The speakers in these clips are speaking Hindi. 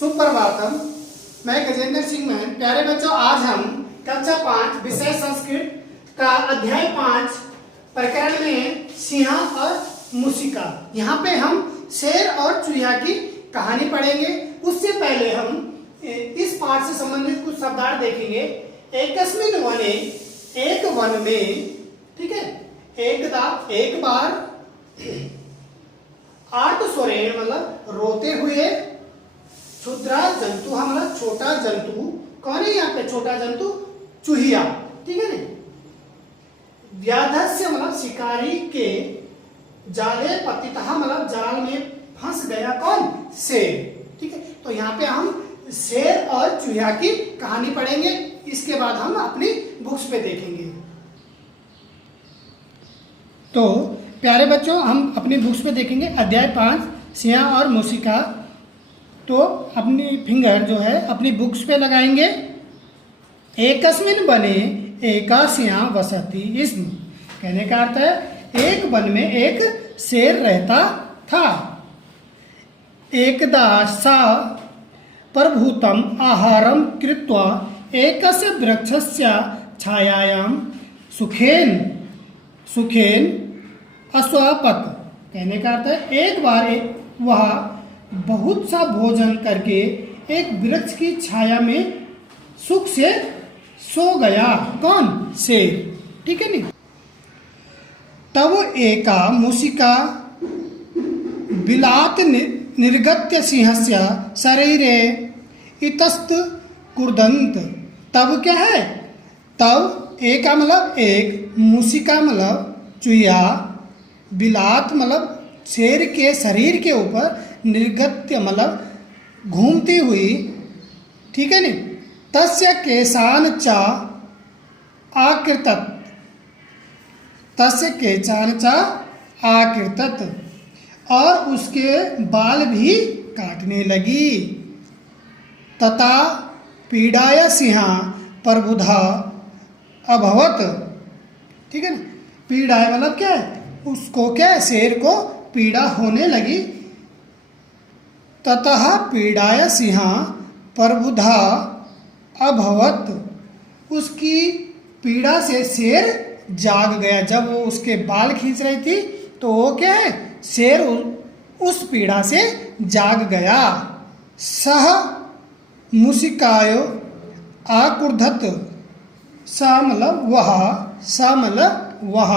सुप्रभातम। मैं गजेंद्र सिंह मैन। प्यारे बच्चों, आज हम कक्षा 5 विषय संस्कृत का अध्याय 5 प्रकरण में सिंह और मूषिका, यहाँ पे हम शेर और चूहा की कहानी पढ़ेंगे। उससे पहले हम इस पाठ से संबंधित कुछ शब्दार्थ देखेंगे। एकस्मिन् वने, एक वन में, ठीक है, एकदा एक बार, आर्तस्वरेण मतलब रोते हुए, क्षुद्रा जंतु मतलब छोटा जंतु। कौन है यहाँ पे छोटा जंतु? चूहिया, ठीक है ना। व्याधस्य मतलब शिकारी के, जाले पतितः मतलब जाल में फंस गया कौन? शेर, ठीक है। तो यहाँ पे हम शेर और चूहिया की कहानी पढ़ेंगे। इसके बाद हम अपनी बुक्स पे देखेंगे। तो प्यारे बच्चों, हम अपनी बुक्स पे देखेंगे अध्याय 5 सिंह और मूषिका। तो अपनी फिंगर जो है अपनी बुक्स पे लगाएंगे। एकस्मिन् वने एका सिंह वसति। इसमें कहने का अर्थ है एक वन में एक शेर रहता था। एकदा सा प्रभूतम आहारम कृत्वा एकस्य वृक्षस्य छायायां सुखेन अस्वापत। कहने का अर्थ है एक बार वह बहुत सा भोजन करके एक वृक्ष की छाया में सुख से सो गया। कौन? शेर, ठीक है नी। तब एका मूषिका बिलात निर्गत्य सिंहस्य शरीरे इतस्त कुर्दंत। तब क्या है? तब एका मतलब एक, मूषिका मतलब चूहिया, बिलात मतलब शेर के शरीर के ऊपर, निर्गत्य मतलब घूमती हुई, ठीक है नी। तस्य केशान च आकृतत, तस्य केशान च आकृतत, और उसके बाल भी काटने लगी। तथा पीड़ाय सिंह प्रबुधा अभवत, ठीक है ना। पीड़ाय मतलब क्या है? उसको क्या है? शेर को पीड़ा होने लगी। ततः पीड़ाय सिंह प्रबुधा अभवत, उसकी पीड़ा से शेर जाग गया। जब वो उसके बाल खींच रही थी तो वो क्या है? शेर उस पीड़ा से जाग गया। सह मूषिकायो आकुर्धत, सा मतलब वह, सा मतलब वह,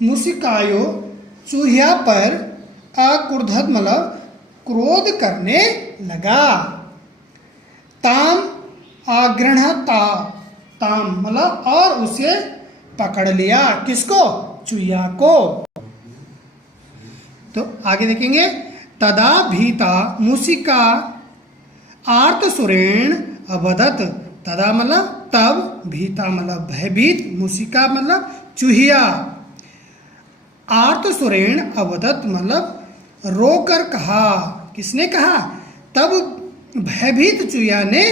मूषिकायो चूहिया पर आकुर्धत मतलब क्रोध करने लगा। ताम आग्रहता, ताम मतलब और उसे पकड़ लिया। किसको? चूहिया को। तो आगे देखेंगे। तदा भीता मूषिका आर्तस्वरेण अवदत। तदा मतलब तब, भीता मतलब भयभीत, मूषिका मतलब चूहिया, आर्तस्वरेण अवदत मतलब रोकर कहा। किसने कहा? तब भयभीत चूहिया ने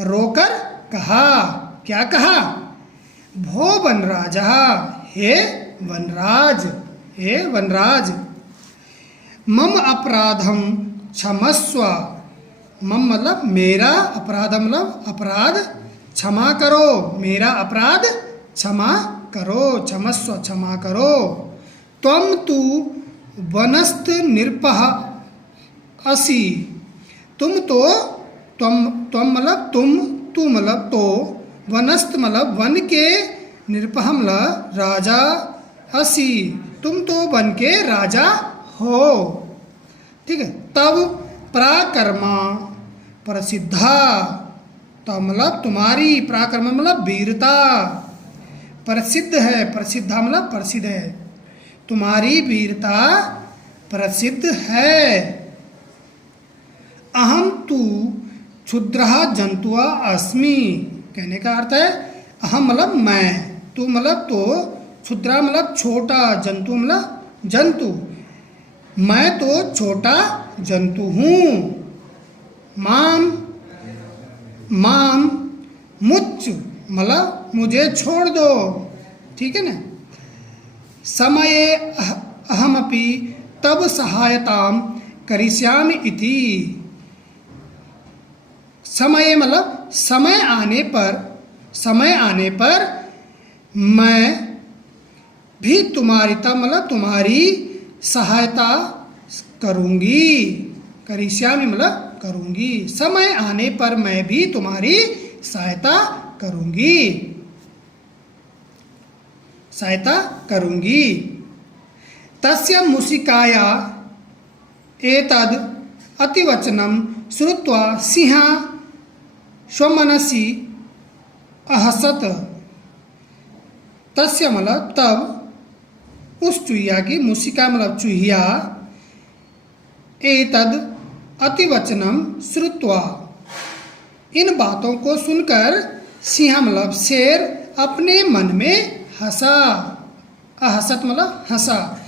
रोकर कहा। क्या कहा? भो वनराज, हे वनराज, हे वनराज, मम अपराधम क्षमस्व। मम मतलब मेरा, अपराधम मतलब अपराध, क्षमा करो, मेरा अपराध क्षमा करो, क्षमस्व क्षमा करो। त्वं तु वनस्थ निरपः असि। तुम तो, त्वं मतलब तुम, तू मतलब तो, वनस्थ मतलब वन के, निरपः मतलब राजा, असि तुम तो वन के राजा हो, ठीक है। तब पराक्रमा प्रसिद्धा, तब मतलब तुम्हारी, पराक्रम मतलब वीरता, प्रसिद्ध है, प्रसिद्धा मतलब प्रसिद्ध है, तुम्हारी वीरता प्रसिद्ध है। अहम तु क्षुद्रः जंतुआ अस्मि। कहने का अर्थ है अहम मतलब मैं, तू मतलब तो, क्षुद्रा मतलब छोटा, जंतु मतलब जंतु, मैं तो छोटा जंतु हूँ। माम मुच्च मतलब मुझे छोड़ दो, ठीक है ना। समये अहमपि तब सहायताम करिष्यामि इति। समय मतलब समय आने पर मैं भी तुम्हारी तब मतलब तुम्हारी सहायता करूंगी। करिष्यामि मतलब करूंगी। समय आने पर मैं भी तुम्हारी सहायता करूंगी। तस्य मूषिकाया एतद् अतिवचनं श्रुत्वा सिंहः स्वमनसि अहसत। तस्य मतलब तब उस चूहिया की, मूषिका मतलब चूहिया, एतद् अतिवचनम श्रुत्वा इन बातों को सुनकर सिंह मतलब शेर अपने मन में हंसा। अहसत मतलब हंसा।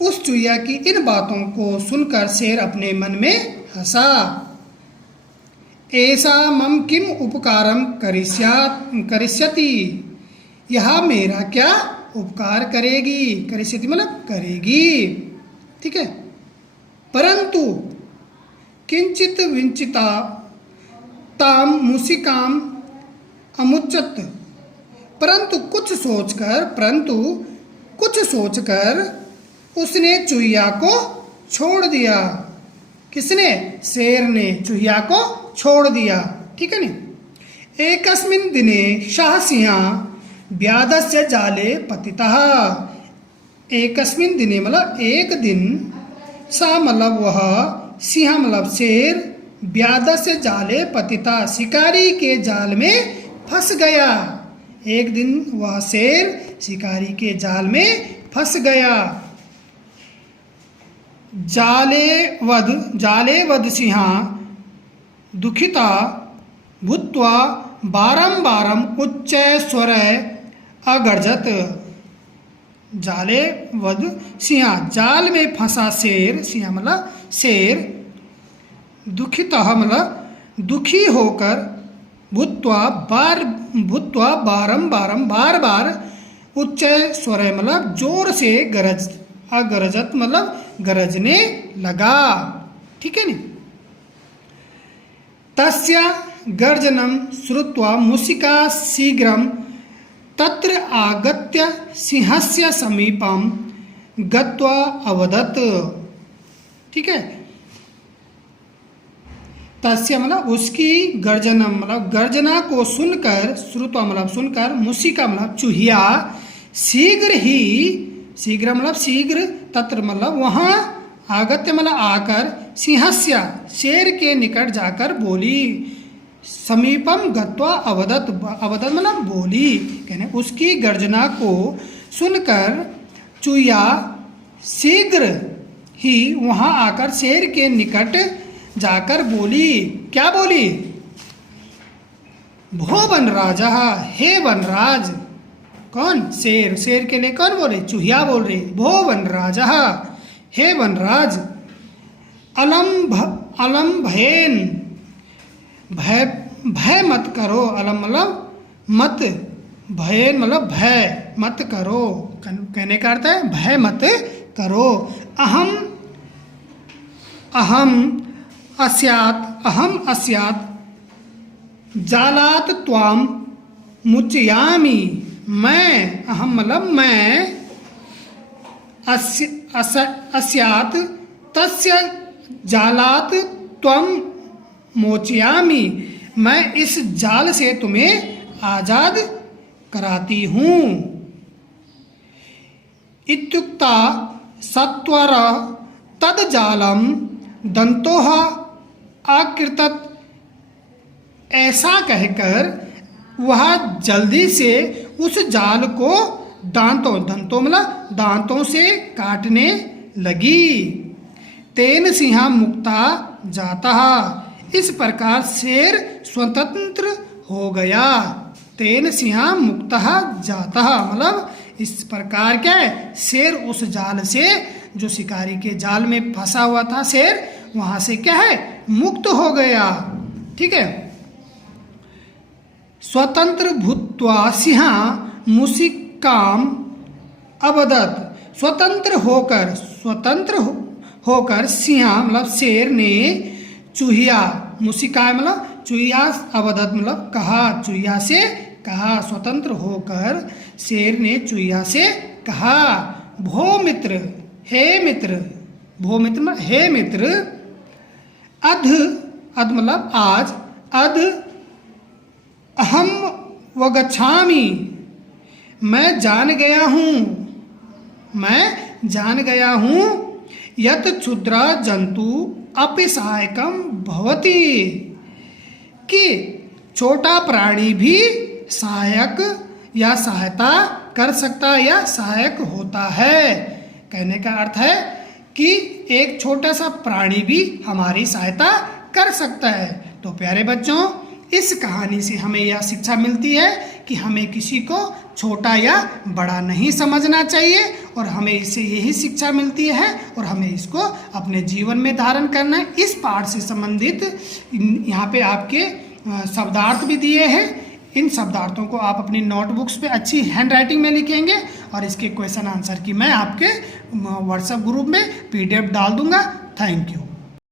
उस चूहिया की इन बातों को सुनकर शेर अपने मन में हंसा। ऐसा मम किम उपकारम करिष्यति, यह मेरा क्या उपकार करेगी। करिष्यति मतलब करेगी। ठीक है। परंतु किंचित विंचिता ताम मूषिकाम अमुच्चत, परंतु कुछ सोचकर उसने चूहिया को छोड़ दिया। किसने? शेर ने चूहिया को छोड़ दिया। ठीक है नी। एकस्मिन् दिने सः सिंहः व्याधस्य जाले पतितः। एकस्मिन् दिने मतलब एक दिन, सा मतलब वह, सिंह मतलब शेर, व्याधस्य जाले पतिता शिकारी के जाल में फंस गया। एक दिन वह शेर शिकारी के जाल में फंस गया। जालेवद सिंह दुखिता भूत्वा बारंबारम उच्च स्वर अगर्जत। जालेवद सिंह जाल में फंसा शेर, सिंह मतलब शेर, दुखिता मतलब दुखी होकर, भूत्वा बारंबारम बार बार, उच्च स्वर मतलब जोर से गरज, अगरजत मतलब गरजने लगा। ठीक है नी। तस्य गर्जनं श्रुत्वा मूषिका शीघ्रं तत्र आगत्य सिंहस्य समीपं गत्वा अवदत्। ठीक है। तस्य मतलब उसकी गर्जनम मतलब गर्जना को सुनकर, श्रुत्वा मतलब सुनकर, मूषिका मतलब चूहिया, शीघ्र मतलब शीघ्र, तत्र मतलब वहाँ, आगत्य मतलब आकर, सिंहस्य शेर के निकट जाकर बोली। समीपम गत्वा अवदत, अवदत मतलब बोली। कहने उसकी गर्जना को सुनकर चूहिया शीघ्र ही वहाँ आकर शेर के निकट जाकर बोली। क्या बोली? भो वनराजा, हे वनराज। कौन? शेर। शेर के लिए कौन बोल रही? चूहिया बोल रही। भो वनराजा, हे वनराज, अलम भयन, भय मत करो। अलम मतलब मत, भयन मतलब भय मत करो। कहने का अर्थ है भय मत करो। अहम अस्यात् जालात त्वाम मुचयामि। मैं, अहम मतलब मैं, अस्यात् तस्य जालात त्वम मोचयामि, मैं इस जाल से तुम्हें आजाद कराती हूँ। इत्युक्ता सत्वर तद जालम दंतोह आकृतत। ऐसा कहकर वह जल्दी से उस जाल को दंतों मतलब दांतों से काटने लगी। तेन सिंह मुक्ता जाता, इस प्रकार शेर स्वतंत्र हो गया। तेन सिंह मुक्ता जाता मतलब इस प्रकार क्या है, शेर उस जाल से, जो शिकारी के जाल में फंसा हुआ था शेर, वहां से क्या है, मुक्त हो गया। ठीक है। स्वतंत्र भूत्वा सिंह मूषिकाम अवदत। स्वतंत्र होकर सिंह मतलब शेर ने चूहिया, मूषिका मतलब चुईया अवदत मतलब कहा, चुईया से कहा, स्वतंत्र होकर शेर ने चुईया से कहा, भो मित्र, हे मित्र, भो मित्र मतलब हे मित्र, अध अध मतलब आज, अध अहम व गच्छामि, मैं जान गया हूँ, मैं जान गया हूँ, यत क्षुद्र जंतु अपि सहायकम भवति, कि छोटा प्राणी भी सहायक या सहायता कर सकता या सहायक होता है। कहने का अर्थ है कि एक छोटा सा प्राणी भी हमारी सहायता कर सकता है। तो प्यारे बच्चों, इस कहानी से हमें यह शिक्षा मिलती है कि हमें किसी को छोटा या बड़ा नहीं समझना चाहिए, और हमें इससे यही शिक्षा मिलती है और हमें इसको अपने जीवन में धारण करना है। इस पाठ से संबंधित यहाँ पे आपके शब्दार्थ भी दिए हैं। इन शब्दार्थों को आप अपनी नोटबुक्स पे अच्छी हैंड राइटिंग में लिखेंगे, और इसके क्वेश्चन आंसर की मैं आपके व्हाट्सएप ग्रुप में PDF डाल दूंगा। Thank you.